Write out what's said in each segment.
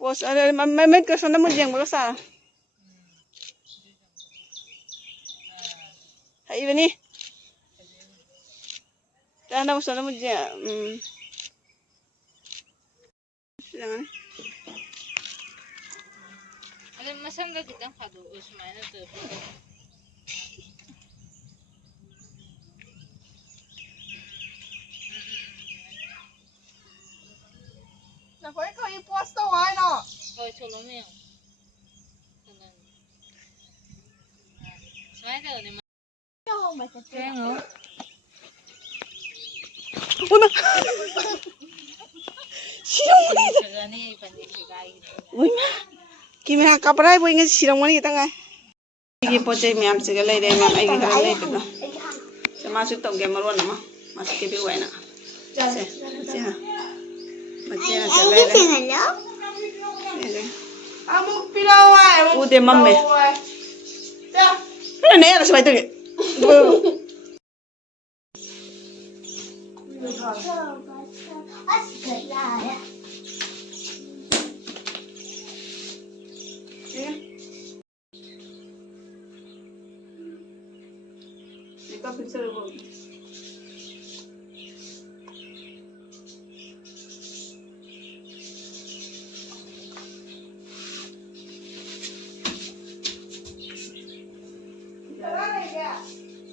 Post ada main ke sana mun jeng berasa. Hai ini. Dah nak sana mun jeng. Jangan. Ada masalah kita hadu usmana tu. Nak kau ini post tu ay no. Kau colo meo. Saya tu ni. No, macam tu. Tengok. Una. Sirong mani. Ni pandai kai. Oina. Kimi kaprai boy ngai sirong mani kita ngai. Ini pocai miam segala lei deh miam aiki kerana lei betul. Semasuk tong game maruan nama. Masuk ke biwa ina. Se. Macam segala lei. Amuk pilau ay. Udah mamme. Mana ni ada sebab itu ke? Kita picture dulu.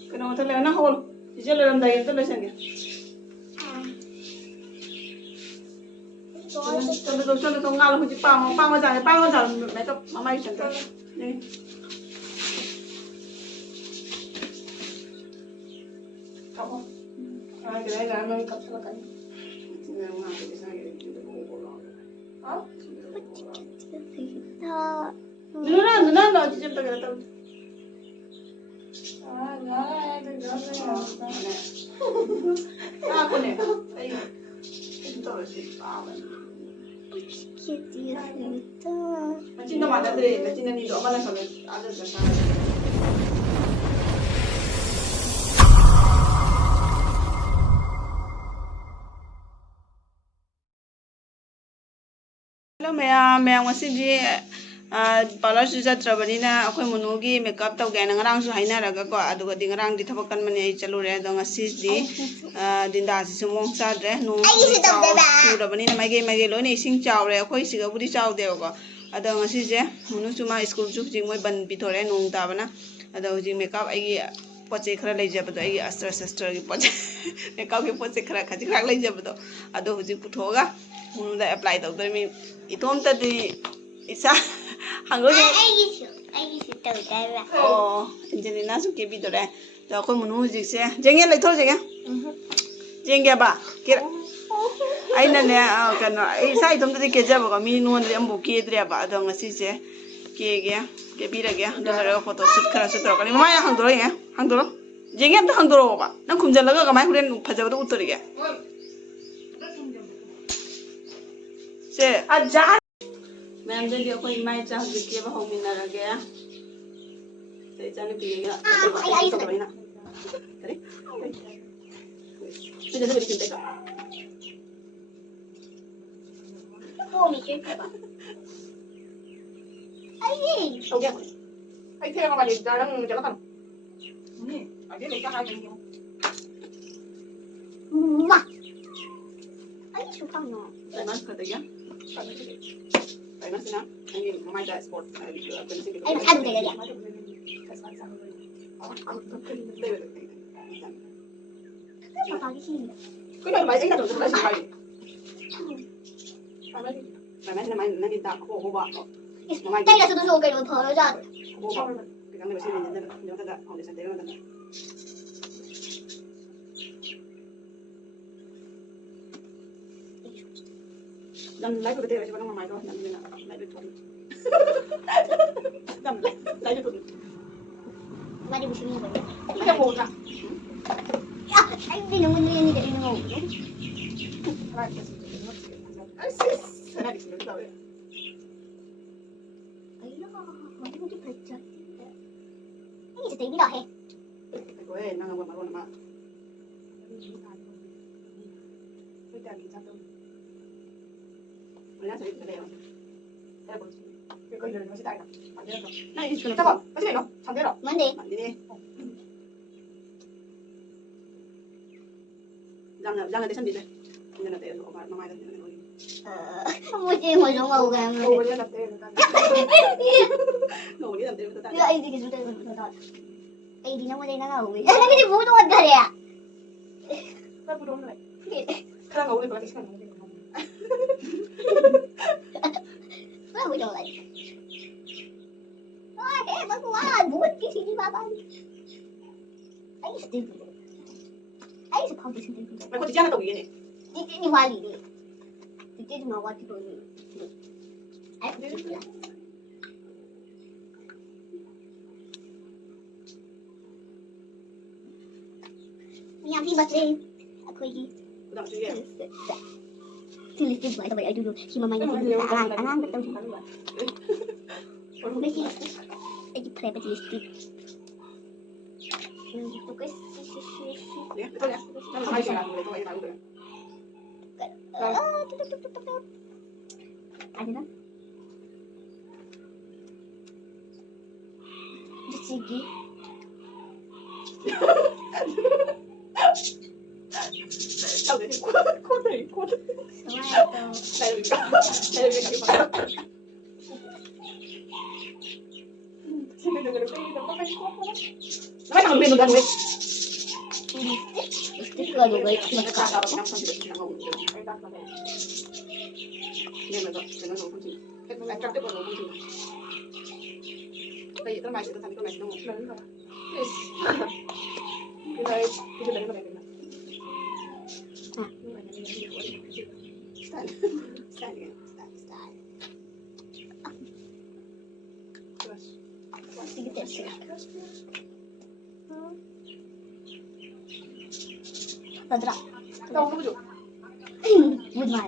Kenapa tu lena hol? Ije lena dah yang tu lesan ke? Contoh tu ngalah hujan pang macam mereka mama itu contoh. Ni. Kamu? Kira-kira mana kapsul kan? Ini orang ada di sana kita boleh. Ah? Nuna, cije tak kira tahu. Aku ni, itu sih paman. Macam tu mana tu? Macam ni doa mana sampai ada macam. Hello, मैं वैसे जी पार्लर से चत्रबनी ना अखोई मनुगी मेकअप तब गए नंगरांग सु हाइना रगा को अदुगा दिंगरांग दि थबक कन मने चलु रे दंग सिस दि दिनदा सि सुमोंग चाद्रे नो सुरबनी ना मागे लोने इसिंग चावरे अखोई सिगा बुदि चावदे को अदो ngasi je munu chuma school chu jing moi ban pithore nong tabana ado ji makeup ai poche khara leijabado ai astra gi poche makeup gi poche khara khaji khak leijabado ado huji puthoga munu da apply tawdoi mi itom ta di isa hangro je ai gi tau dai ba oh Angelina su ke bi dore da ko munu huji se jenge leithor jenge jenge ba kira aina ne kano isa itom ta di ke jaba ko mi non de ambu ke dre ba ado ngasi se Kebire ge do haro photo shoot khara shoot kani mama ya hangdoro ye hangdoro jenge ta hangdoro ba nang khumjal laga ka mai huren phajaba do uttori ge se aja ma'am दे दियो कोई माय चाह के बा होमी ना रगे या ते जाने पिएगा आई तो ना करे फिर जैसे बिल्कुल देखा वो मी के आई हो गया आई थे का वाली जारंग जगह था आगे लेके आ गए मा आई सुका नो पैमाना कर दिया पैमाना ini mama dah sport video apa ni sih aduh dia apa lagi sih kau dah main enggak tuh dah sekali पैमाना main nanti tak kau bawa mama đây là sự tôi cái đồ phở rồi kau bawa kita ni bersih ni jangan tak kau desa dia mana dan lagi betul macam mana mai tu dan ni nak lagi betul dan lagi betul mari di sini boleh kita mau tak ya ini nunggu ini jadi nunggu asis sana di sini tahu ya ayo mari kita baca ini sedang bila he kau nang apa malu nama kita kita tu mana saya kita lewat 이거 이러는 것이 다이나. 안 되는 거. 나 이거 잠깐. 어디 너? 잠들어. 뭔데? 안 되네. 장에 대선 되네. 이제는 돼서 엄마 mamma 되는 거. 뭐지 뭐 이런 거 오게 하면 너 우리한테 때. 너 우리한테 때. 이거 아이디 계속 되고 있어. 아이디 너무 잘 나가고. 야, 나 근데 뭐 도와달래야. 나 부러운 거야. 그런 거 오늘 그렇게 시간 너무 되고. 왜 뭐 좋아해? 아, 해봐고 와. 뭐 이렇게 시기 봐봐. 아이 스티브. 아이 스파우드 스티브. 나 그거 지않았다고 얘네. 이게 말이래. 이게 좀 와가지고. 아이 스티브야. Nhà phi bật lên Quay đi 그다음 주에. Thì lịch trình vậy tao vậy đủ khi mà mày nhận được anh ăn được tao chỉ mấy khi anh chỉ play bật lịch trình tôi cái 네. 그래. 나 많이 시간 안 그래. 또 많이 나오고 그래. 아니나 저기 아, 네. 코드. 좋아요 나 여기가. 나 여기가. 나만 안 배는 난 왜? 스티커가 누가 이렇게 막 나 그냥 선지 그냥 먹고. 내가 내가 너무 선지. 내가 쫙 떼고 너무 선지. 나 이따 마시다 담이 또 마시다 뭐. 그러는 거야. 그래. 이제 내가 내가. 스타일. 이게 됐어 얘들아 나 오늘 보죠. 무슨 말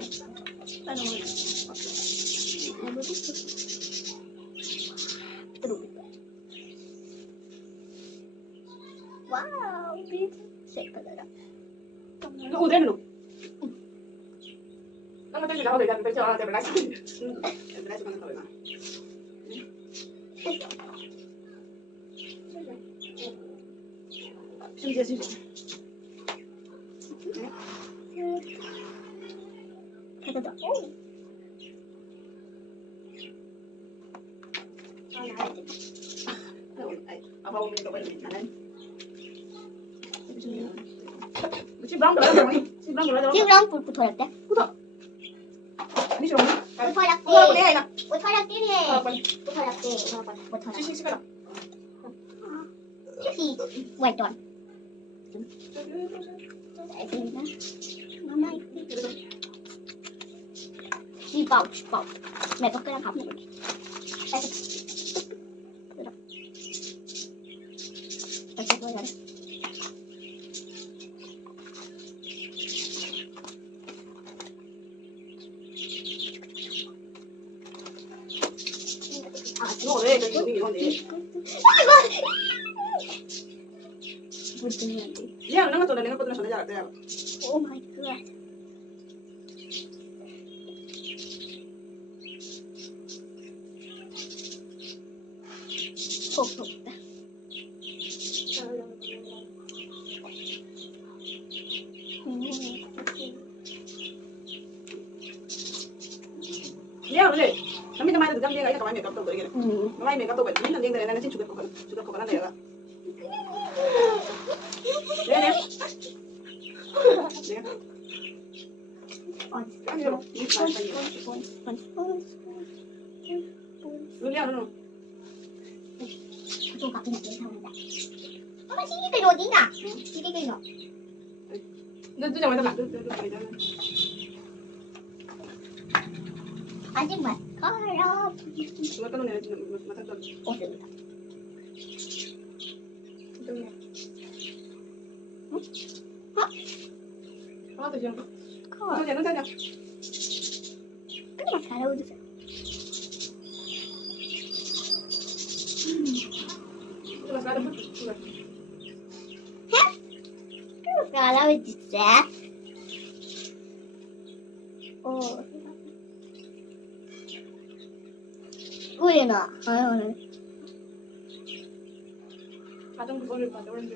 와우 비트 색깔이다 오, 내면. 나 같은 게 나도 내가 그때 저 내가 나서. 내가 지금 나도 나. 심지어. 됐다 아 나야 돼 아빠 오면 또 빨리 나는. 집랑 돌아가. 집랑 돌아가. 지금 불 붙어야 구독. 아니 싫어. 붙어야 어, 내가 이나. 붙어야 돼 어, 빨리. 붙어야 돼 붙어야 시시 시끄러. 시 ngoài tròn tại vì đó hôm nay đi vào mẹ có cái đang học này đây được ta sẽ quay ra đây 너 왜 그렇게 웃는 게 뭔데? 야, 내가 또 내가 것도 전에 잘 알아요. Oh my god. fogfogta. 야, 원래 남이 좀 많이 듣는 데가 이거 많이 메이크업도 그러게. 많이 메이크업도 그래. 맨날 내가 나는 진짜 죽을 거 같아 내가. 네네. 내가. 아니, 이거 루리야, 너. Tôi gặp một cái thằng này. Nó chỉ cái đồ tí nào? Chỉ cái nào? 너 진짜 많이 나. 아직 마스카라. 이거 끊어 내가 지금 맞았어. 없습니다. 아, 또 지금. 커. 너 내가 자자. 근데 마스카라 어디서? 이거 마스카라 붙여. 이거. 마스카라 왜 진짜? 어. Oina. Atong ko ulit pa, ulit.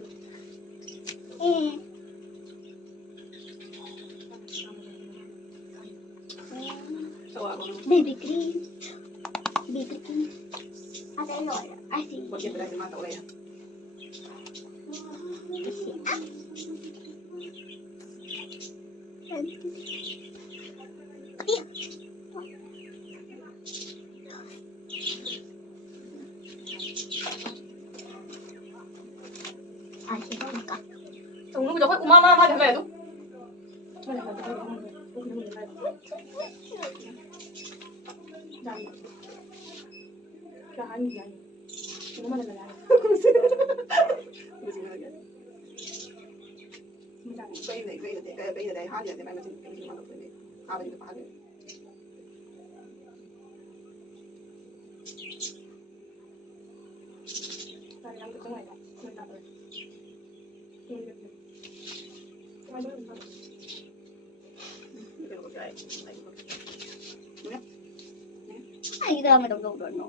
Tawa ako. Baby cream. Baby cream. Ate Lola. I see. Huwag siya pala si Mata Oya. Ah, siya ka. Tunggu ko umama ma dala ito. Kahan yan. Ano man dala. Bây giờ đây hai giờ thì mày mà chỉnh mà được rồi. Hai giờ được ba giờ. Tại làm được cái này mình làm rồi. Ay, dami daw daw no.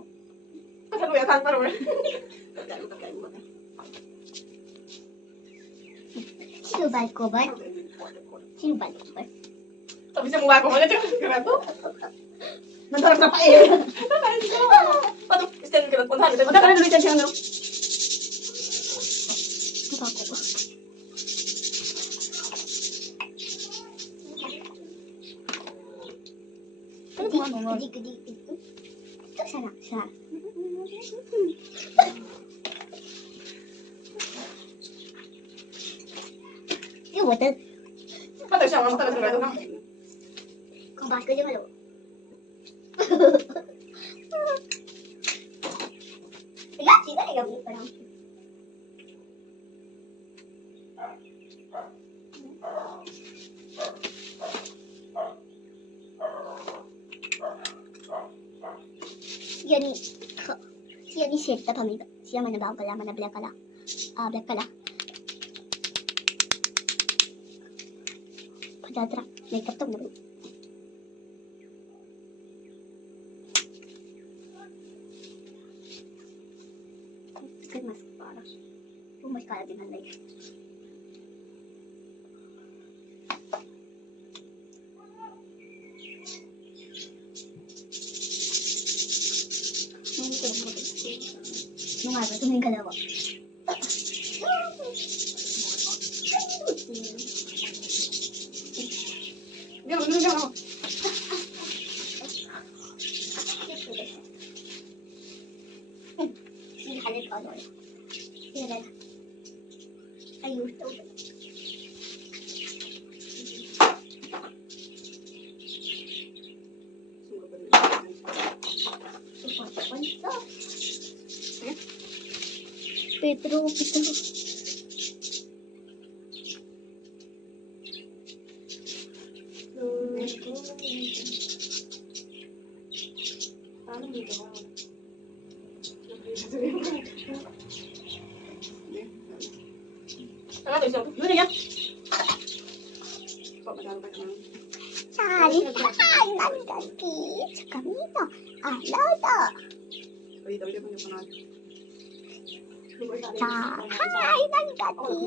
Kasi mo yatan pa rin. Sino ba ko ba? Sino ba ko ba? Tapi sa mukha ko wala dyan. Grabe. Nandarap na pa eh. Pato, stand ka lang. Punta ka rin ulit siya, no? Sino ko ba? Kedi. Ito sana. Yung water. Pato siya, matagal sa grabe. Kung bakit ko dyan malo. Siga, gabi pa lang. Siya ni Seta pamilya. Siya manabang pala, manabla pala. Black pala. Padadra, makeup to na bro. Gusto mas para. Mas kaya din ang life. Nung araw, tumingin ka daw. Ganun. Halit ka doon. Sila na. Ayos daw. Petro. Sali kanan kaki sa kamino. Alada. Kanan kaki.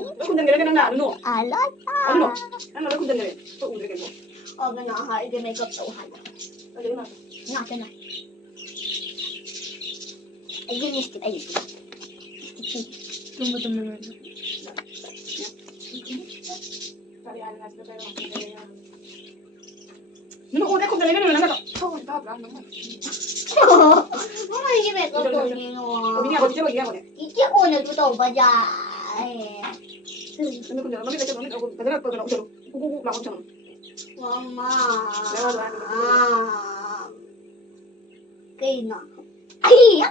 Alada. Oh, gano'n ha. Hindi makeup tauhan. Nga, na. Ayun yung stick. Ayun. Tumbo na. Una ko dali na naman ako. Oh, tabla naman. Mama, hindi makeup to nino. Sabi niya, bagi ako. Iki ko nagtutaw ba dyan? Ano ko dala, mami kasi ako dala ko dala. Kukuku lang ako sa. Mama. Lewa. Kaya na. Ay!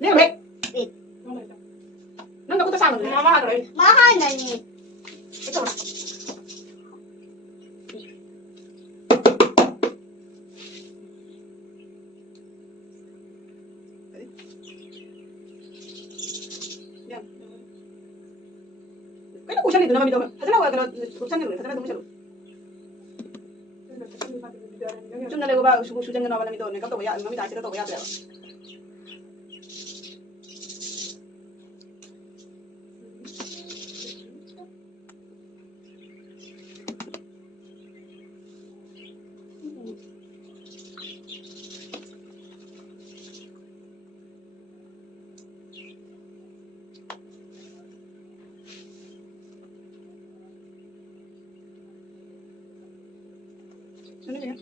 Lewa, wait. Wait. Nang ako tasama, mama ka rin. Mahanan ni. Ito. Yan. cái nó củ chân thì nó bị đâu thật ra là cái củ chân thì thật ra đúng chưa chúng ta lấy qua su chân nó vào làm đâu này cấp độ vậy mà mình đại sẽ cấp độ vậy rồi Ano niya?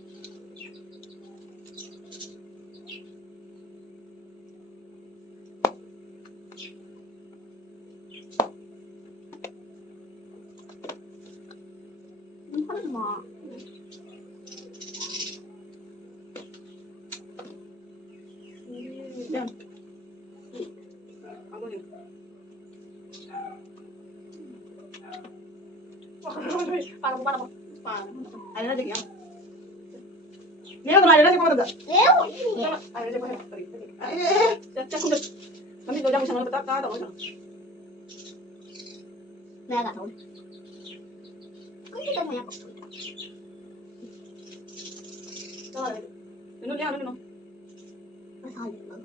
Ano mo? Yan. Ako yun. Paano? Ano na dyan? Niya ko na ko na. Ay, na ko. Ay, check ko. Kami do jam isang tatak ka daw. Mega tol. Kung kita mo yan ko. Ano niya? Masali mo.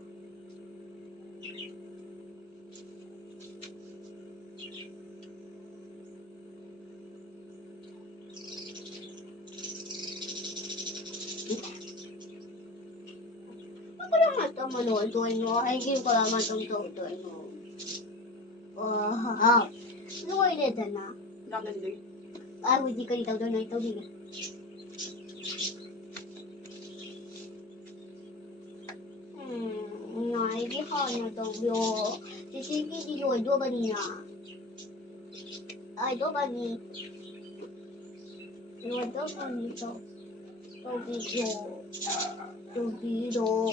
Ako lang ito manood doon mo. Ay, hindi ko lang matungtong doon mo. Wow. Ano ko ilita na? Jam na dyan. Ay, hindi ka dito doon na ito din. Này cái hồi nào tàu vô thì đi rồi đua bà đi à ai đua bà đi rồi đua bà đi tàu tàu đi đồ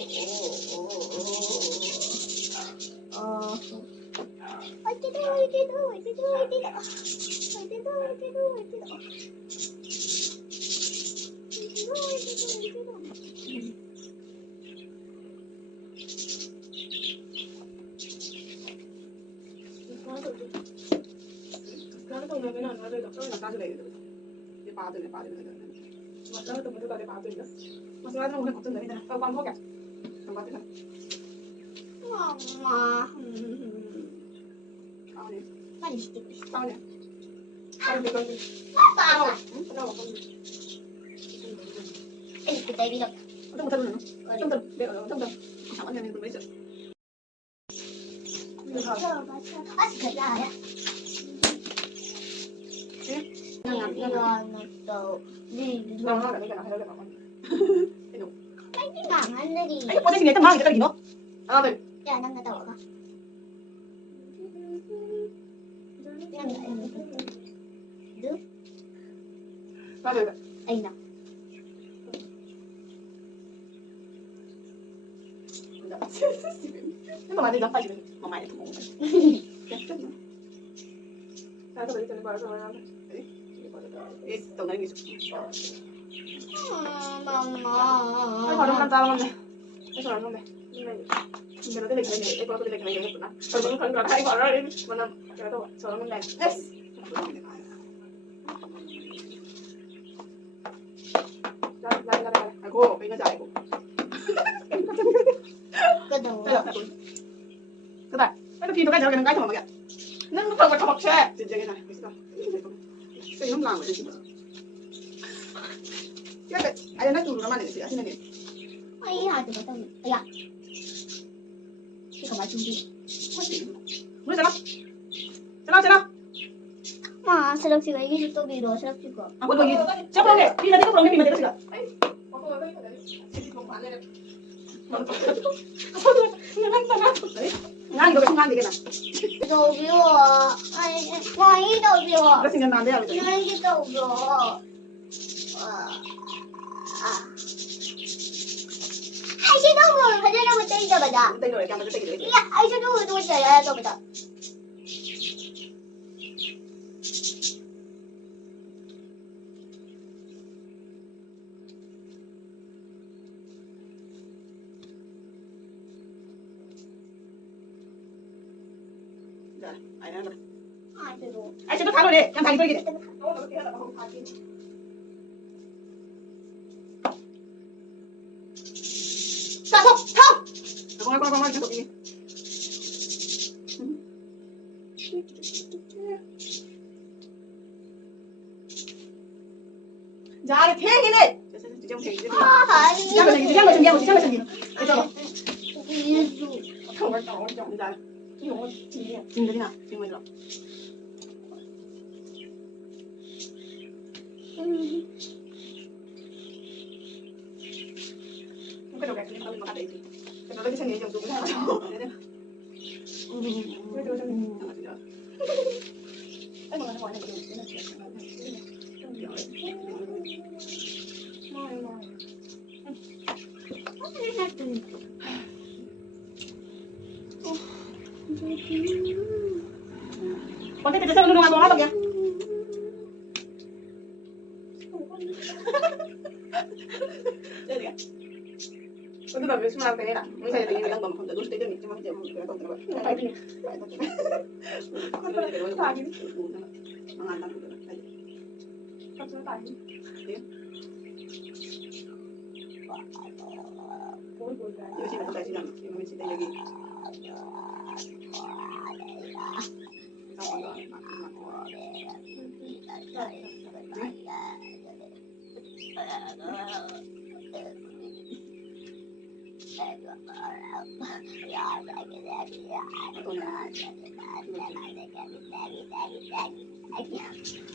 ai cái đó Claro que no me no de doctor en la casa de padre de padre. Mas claro que me toca de padre. Mas claro no me contan de vida. Fue cuando que. No va a tener. Mama. Ahora. Mariしてくれ。 Ahora. Ahora te cuento. パパ。 No. kita ini dok. Tunggu dulu. Tunggu. Sama yang itu bisa. Asik ya. Ini tahu. Ini mangan lagi. Ay, pwede sinita mga kita gino. Ano? Ya, nang natawa ka. Bakit? Ay na. Ito mga dilang pa siya. Mamaya ito mo. Saan ito ba dito? Para sa mga ito na yung iso. Mama. Ay, parang nantawa mo na. Ay, sorry mo na. Hindi na dilig na yun. Ay, parang dilig na yun. Pero mga kalong ay, parang rin. Mana, kaya ito. Sorry mo na. Yes! Lari. Ako, okay na dahil ko. Kedua. Kata, ano dito kayo ng kahit mamagya? Nang magpapagkabak siya. Sige na. Sige yung lang. Kaya, ayan na turo naman eh. Asin na din. Ay, hati ba tayo? Ayan. Ikaw ba tindi? Muna sana. Sana. Ma, sarap siya. Ini ito biro. Sarap siya. Ako ba yun? Siya pala nga. Pila dito pala nga. Pila dito sila. Ay, ako ba yun? Sige kong paano na. Ngang doon ngang dikena. Ito biro. Ay, ito biro. Kasi nga nande ako. Ito biro. Ay, sino mo? Kada na mo tayo ba da? Tayo rin, kama tayo rin. Iya, ay sino mo ito tayo ito ba da? Dah, ayun na. Ay. Ai sẽ nó tháo rồi đi, em thành tôi kìa. Sao không? Không. Con đi. Ra đi thế cái này. Không phải tao chọn ra. Dùng cái nào? Dùng cái nào? Cái đồ đẹp này tao mặc đấy thì. Cái đồ đấy cái dùng dùng cái nào? Cái đồ này. Cái mà nó ngoài này cái này. Konti kerja sama dulu ngapa ya? Jadi ya. Untuk tapi semua apa ya? Ini saya tanya bilang bang, untuk terus tidak nih, cuma dia mau kita tahu kenapa. Apa ini? Tadi. Mengantar dulu tadi. Apa tadi? Ya. Ini sih aku tadi nama, ini masih tanya lagi.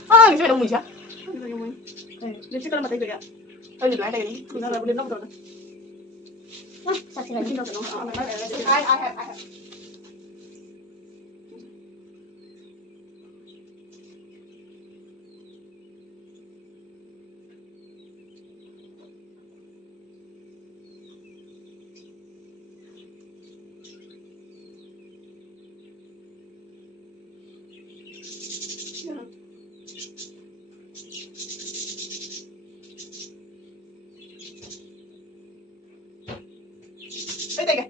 Ah, ini sudah muncul. Jadi kalau mata itu ya, kalau jadi lain ini, kita boleh nongkrong. Saksi lagi. I have. Teka.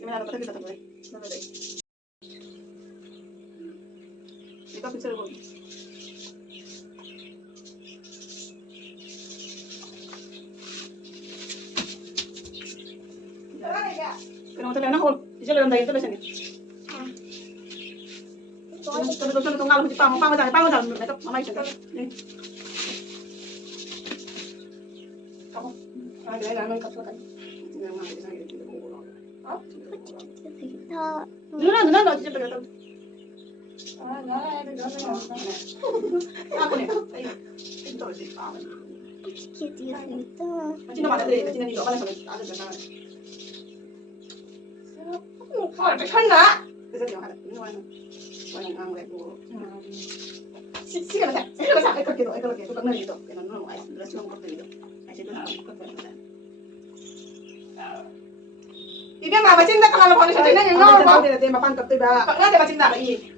Gimana dapat kita tahu? Mana deh? Kita bisa lihat. Kenapa terlihat nak hol? Bisa lihat dari itu biasanya. Betul ngalah di pang macam, mereka mama itu kan. Kamu, ada yang nak katakan? Nuno dah cerita kita. Aku ni, itu sih. Macam mana deh? Macam ni doa mana ada benar. Oh, macam mana? Kita jangan ada. Ini mana? Mana ang lek dulu. Siapa sih? Ekor gitu. Tukang nari itu. Kita nunggu ayam. Beras cuma kau itu. Asyik tu nak kau tu. Ibu yang apa cinta kalau kalau cinta yang nol kau tidak terima pangkat tu bah. Kau nanti apa cinta lagi?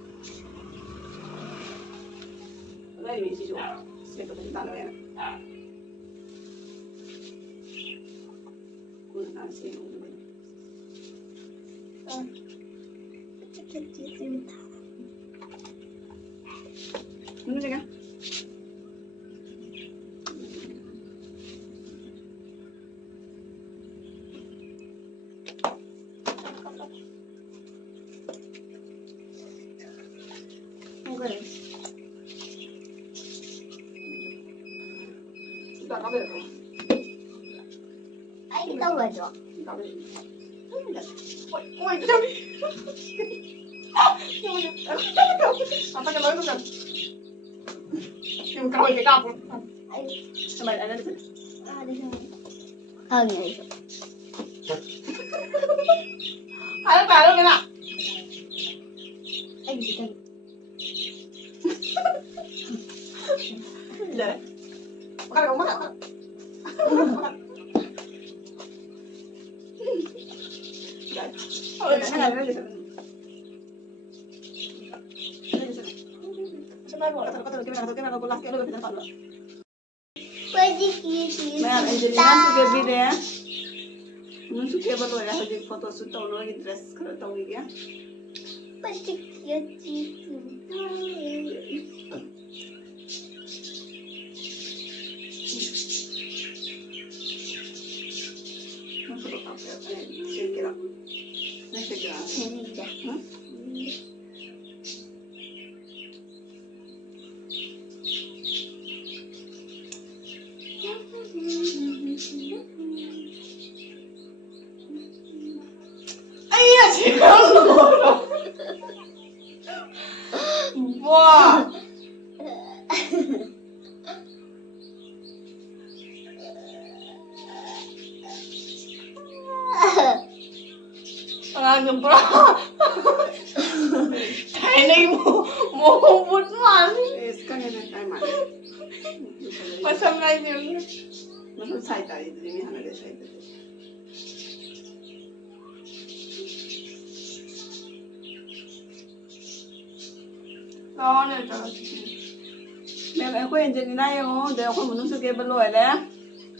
Lagi ni sih juga. Sebab tu cinta lo ya. Kau nak sih. Ano siya ka? Okay. Sudah kabe ko. Ay, kita wajah. Kabe. Oi, dami. Apa kalau itu kan? Yung kahoy kay kapon. Ay, Sabay, ano dito? ada sini. Hangin itu. Palo ka na. Ay, dito. Hindi. Makala ka, makala. Pwede kisi. Ayan, Angelina sa Kebire. 문수 깨봐 놓아야 하지 포토수 또 놓기 드레스 그래 또 이게 맛있겠지. 포토 카페 실게라 내 실게라 재밌다. 응? 아이야 지금 먹어 와 à nhầm bra cái này mồ bút mà cái này cái mà sao này nhiều nó không sai tại vì mình hàng này sai tại đó này cho mẹ em quên chuyện này không để không muốn suy nghĩ rồi đấy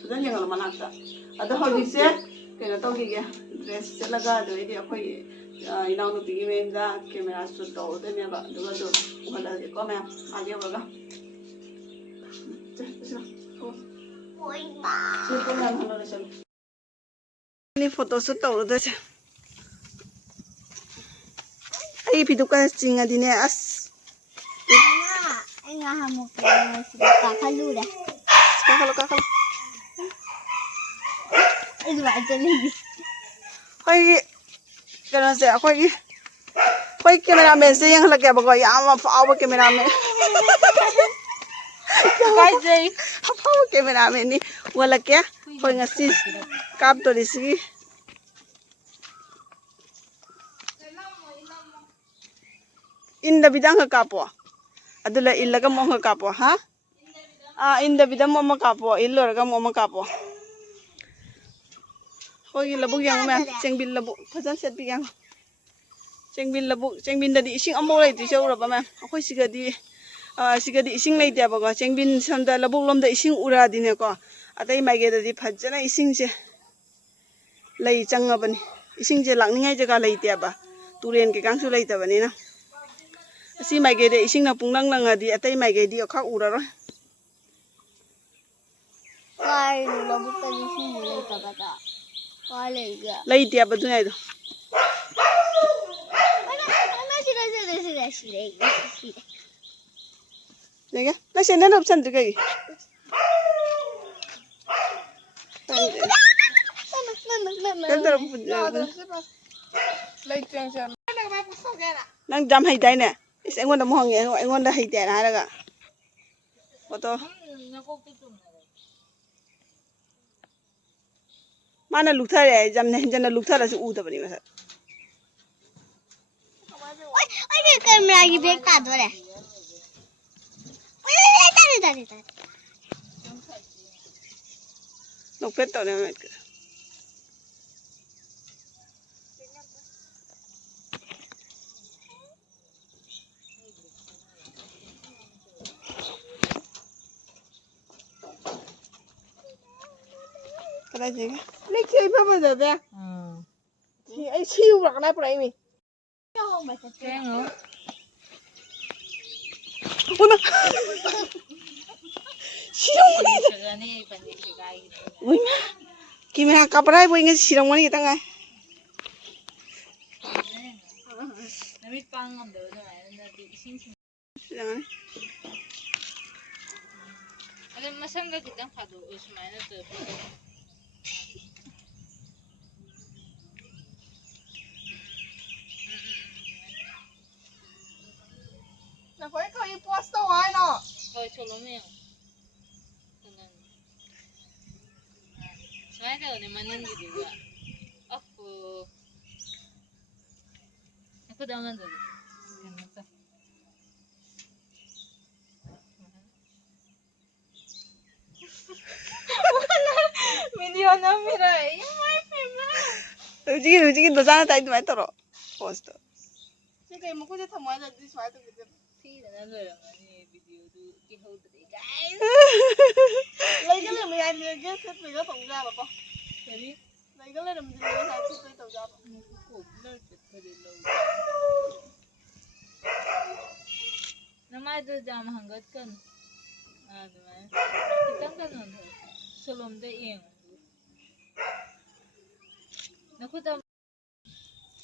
rất nhiều người mà làm sao à tôi hỏi gì sẽ cái nó tao kia dress sẽ là cái rồi thì tôi 이나오는 비기면자 카메라 슛도 되냐봐 누가 좀 원하지 거면 아니야 뭐가 자 됐어 오이마. 지금만 하나로 좀 이 포토 슛도 오르듯이 이 비두가 찡아디네 아스 Anh nga một cái cả khăn lu đấy. 까깔 Anh lại cho lên đi. 거기 그래서 거기 카메라맨 생 할게 보고 야마 파워 카메라맨 가이제 파워 카메라맨이 원래게 거기 같이 갑돌이시기 인다 비당 가po adula illaga mo gapo ha inda bidam mo gapo illoraga mo gapo 거기 라북 양면 쟁빈 라북 파잔 셋비 양 쟁빈 라북 쟁빈다디 이싱 아무 레이디 셔우라바면 아코이 시가디 시가디 이싱 레이디 바고 쟁빈 선다 라북 롬다 이싱 우라디네고 아다이 마게다디 파잖아 이싱제 레이 짱가바니 이싱제 락닝아이 자가 레이디아바 turen ke kangsu leitaba ni na si maigede isingna pungnangangadi atai maigedi okha uraro Kai lo butta di sini lagi kata. Kale ga. leitiaba dunai do Ana sila. nega na senen option dikagi Kentara nang jam hay dai ne is engonda mo hangi engonda hay dai na haraga foto mana luthare jam ne jana luthara su u da bani masa Oi ke camera ki bag ta do re. Oi tare. no petto ne met cái gì lấy chơi bao giờ vậy thì anh siêu bạc này phải mi 땡어 오나 실용머니 저거네 반지가 오이마 김이랑 까불아이 보이는 실용머니 있던가 남이 빵은 너도 많은데 신신 실용머니 아니 마상가 기당 파도 우스마이나 또 나 거기 거기 버스 와이너 거의 솔로메요 저는 스마이드 오늘 맞는 기디가 아프 그 다음은 저기 미디어 남이라 이 우지기 너 자나 다이도 많이 떨어 버스 지금 뭐 그제 다 뭐야 지 스마이드 그제 티는 노래만이 비디오도 기호들이 lấy cái này mày ăn cái thiết bị nó phồng ra mà con 저리 Lagi kan ada menjelaskan satu itu tahu apa? Nama itu jam hangat kan. Kita kan nonton. Sebelum dia yang. Naku tam.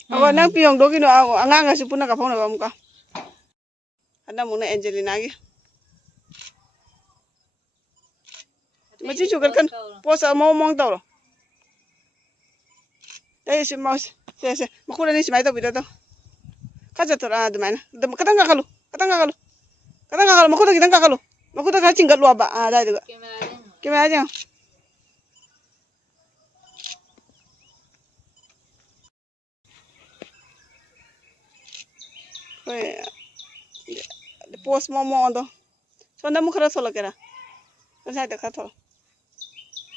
Ako nang piyong do kino ako anga si puna ka phone ba muka. Ada muna Angelina gi. Machi chugal kan posa mo mong taw. Dai si mouse. Se makura ni si mai to bida to. Kaja to ra dumana. Katang ka kalu. Makura kitang ka kalu. Makura ka cinggat lu aba. Ah dai duga. Kamera aja. Post momo do. So na mukha solo kera. Sa dekha thol.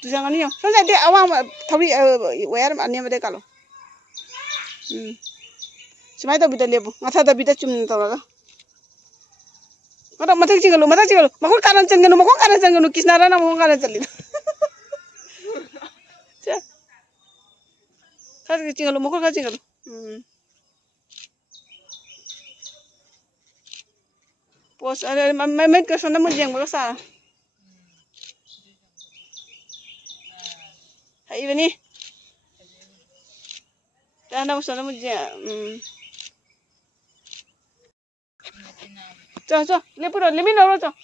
Tu jang ani yo. Sa de awang thori wayar ani ma de kalo. Simai to bita lebu. Ngatha da bita chum to la. Ngata mathak chingalu. Makon kanan changanu kisnara na makon kanan chali. Cha. Khar chingalu makon khar chingalu. Pos ada main ke sana mujeng berasa. Hai ini. Dan ada sana mujeng. Coba, lemin orang coba.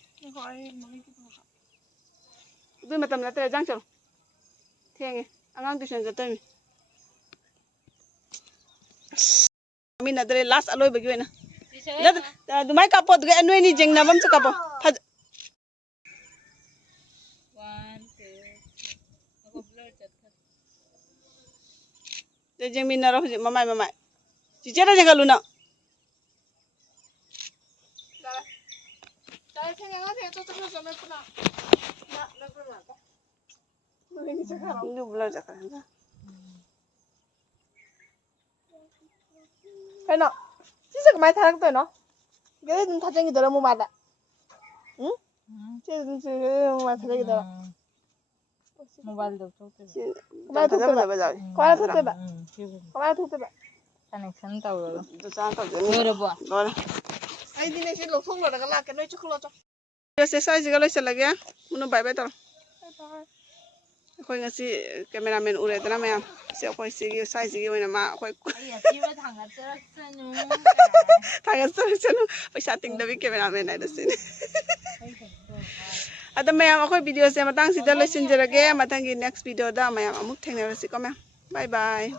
Itu macam nanti jang coba. Tiangnya, angang tu sana jatuh mi. Min ada last aloi bagaimana? Dumai kapot ga anu ini jeng nabam sa kapo. 1, 2. Ako blur chat. Jeng min naro mamai. Cicara jeng kaluna. Saya yang ada itu terus sampai pernah. Nak pernah tak? Ini sekarang ini blur sekarang. Enak. Sisa kemai tarik tu no. Gede dun tajeng gitu lah mau mata. Sisa dun mau mata gitu lah. Mobile do to. Kemai tu tu ba. Kemai tu tu ba. Kemai tu tu ba. Connection tahu lo. Tu sang tahu je. Boleh buat. Boleh. Ay di na si lo thong lo daga la ke noi chuklo cho. Exercise ga lo sala gya. Muno bye bye to. Bye bye. Khoi ngasi cameraman ure tana mayam. Se khoi sigi size gi oina ma khoi. Iya, tiba tangga terus Tagas sanu paisa ting dabi cameraman ai dasin. Ada mayam akhoi video se matang sida lo sinjera ge matang gi next video da mayam amuk thengnarasi ko mayam. Bye bye.